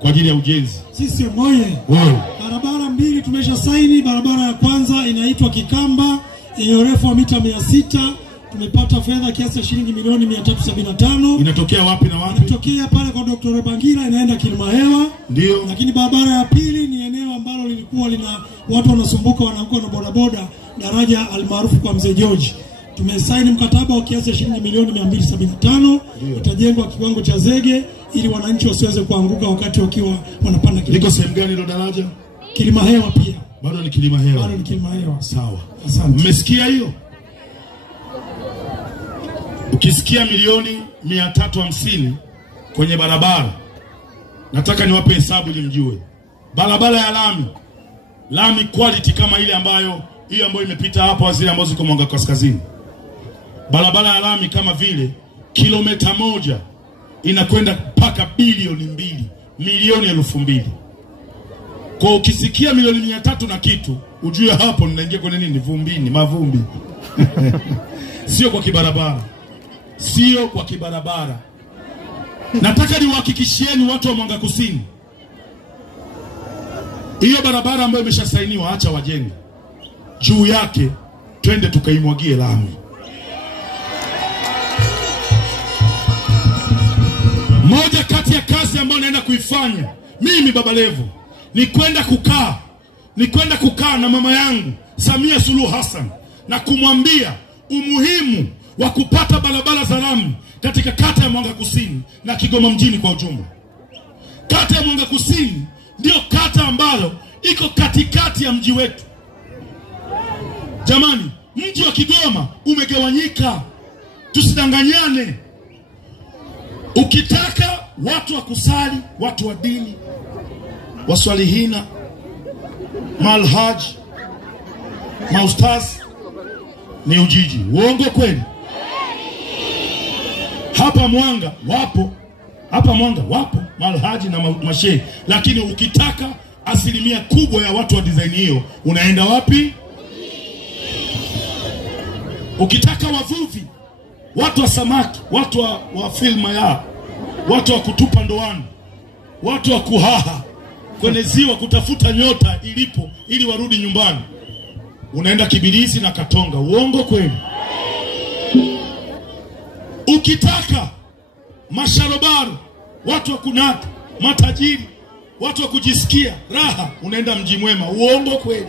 kwa ajili ya ujenzi. Sisi moye. Barabara mbili tumesha saini. Barabara ya kwanza inaitwa Kikamba yenye urefu wa mita 600. Tumepata fedha kiasi cha shilingi milioni 375. Inatokea wapi na wapi? Inatokea pale kwa Dr. Rebangira, inaenda Kilimahewa. Ndio. Lakini barabara ya pili ni eneo ambalo lilikuwa lina watu wanasumbuka wanaanguka na bodaboda, daraja almaarufu kwa Mzee George. Tumesaini mkataba wa kiasi cha shilingi milioni 275. Itajengwa kiwango cha zege ili wananchi wasiweze kuanguka wakati wakiwa wanapanda kilima. Liko sehemu gani hilo daraja? Kilimahewa pia. Bado ni Kilimahewa. Bado ni Kilimahewa. Sawa. Asante. Mmesikia hiyo? Ukisikia milioni 350 kwenye barabara, nataka niwape hesabu ili mjue. Barabara ya lami quality kama ile ambayo imepita hapa zile ambazo ziko Mwanga Kaskazini. Barabara ya lami kama vile kilomita 1 inakwenda mpaka bilioni 2, milioni 200,000. Kwa ukisikia milioni 300 na kitu, ujue hapo ninaingia kwenye nini? Vumbini, mavumbi. Sio kwa kibarabara. Sio kwa kibarabara. Nataka niwahakikishieni watu wa Mwanga Kusini, hiyo barabara ambayo imeshasainiwa acha wajenge. Juu yake twende tukaimwagie lami. Moja kati ya kazi ambayo naenda kuifanya mimi Baba Levo ni kwenda kukaa na mama yangu Samia Suluhu Hassan na kumwambia umuhimu wa kupata barabara za lami katika kata ya Mwanga Kusini na Kigoma mjini kwa ujumla. Kata ya Mwanga Kusini ndio kata ambayo iko katikati ya mji wetu. Jamani, mji wa Kigoma umegawanyika. Tusidanganyane. Ukitaka watu wa kusali, watu wa dini, waswalihina, malhaji, maustaz, ni Ujiji. Uongo kweli? Hapa Mwanga wapo malhaji na mashehe. Lakini ukitaka asilimia kubwa ya watu wa design hiyo, unaenda wapi? Ukitaka wavuvi, watu wa samaki, watu wa filma ya, watu wa kutupa ndoano, watu wa kuhaha kwenye ziwa kutafuta nyota ilipo ili warudi nyumbani, unaenda Kibirizi na Katonga. Uongo kweli? Ukitaka masharobaro, watu wa kunata, matajiri, watu wa kujisikia raha, unaenda Mji Mwema. Uongo kweli?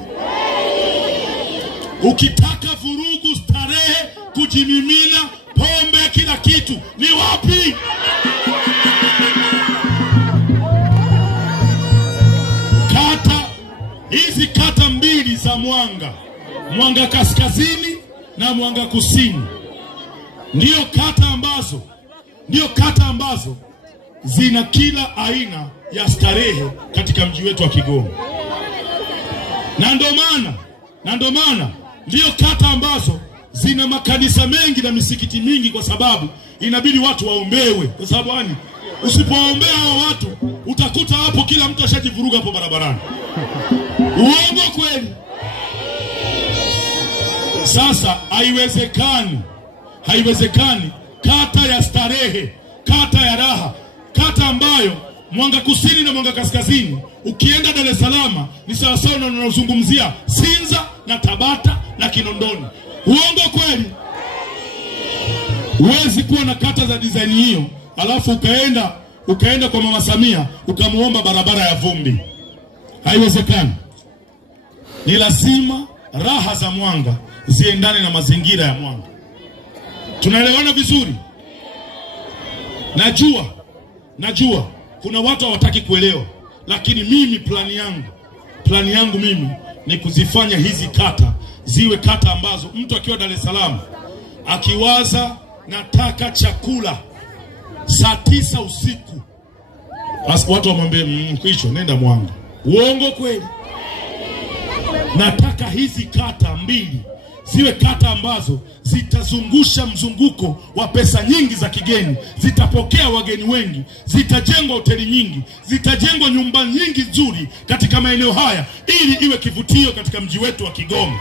Ukitaka vurugu, starehe, kujimimina, pombe, kila kitu, ni wapi? Hizi kata mbili za Mwanga Kaskazini na Mwanga Kusini, ndio kata ambazo zina kila aina ya starehe katika mji wetu wa Kigoma. Na ndio maana ndio kata ambazo zina makanisa mengi na misikiti mingi, kwa sababu inabidi watu waombewe. Kwa sababu usipoombea hao watu, utakuta hapo kila mtu ashajivuruga hapo barabarani. Uongo kweli? Sasa haiwezekani kata ya starehe, kata ya raha, kata ambayo Mwanga Kusini na Mwanga Kaskazini, ukienda Dar es Salaam ni sawa sawa na unazungumzia Sinza na Tabata na Kinondoni. Uongo kweli? Huwezi kuwa na kata za design hiyo alafu ukaenda kwa Mama Samia ukamuomba barabara ya vumbi. Haiwezekani. Ni lazima raha za Mwanga ziendane na mazingira ya Mwanga. Tunaelewana vizuri? Najua kuna watu hawataki kuelewa, lakini mimi plani yangu mimi ni kuzifanya hizi kata ziwe kata ambazo mtu akiwa Dar es Salaam akiwaza nataka chakula saa 9 usiku, basi watu wamwambie mkisho nenda Mwanga. Uongo kweli? Nataka hizi kata mbili ziwe kata ambazo zitazungusha mzunguko wa pesa nyingi za kigeni, zitapokea wageni wengi, zitajengwa hoteli nyingi, zitajengwa nyumba nyingi nzuri katika maeneo haya, ili iwe kivutio katika mji wetu wa Kigoma.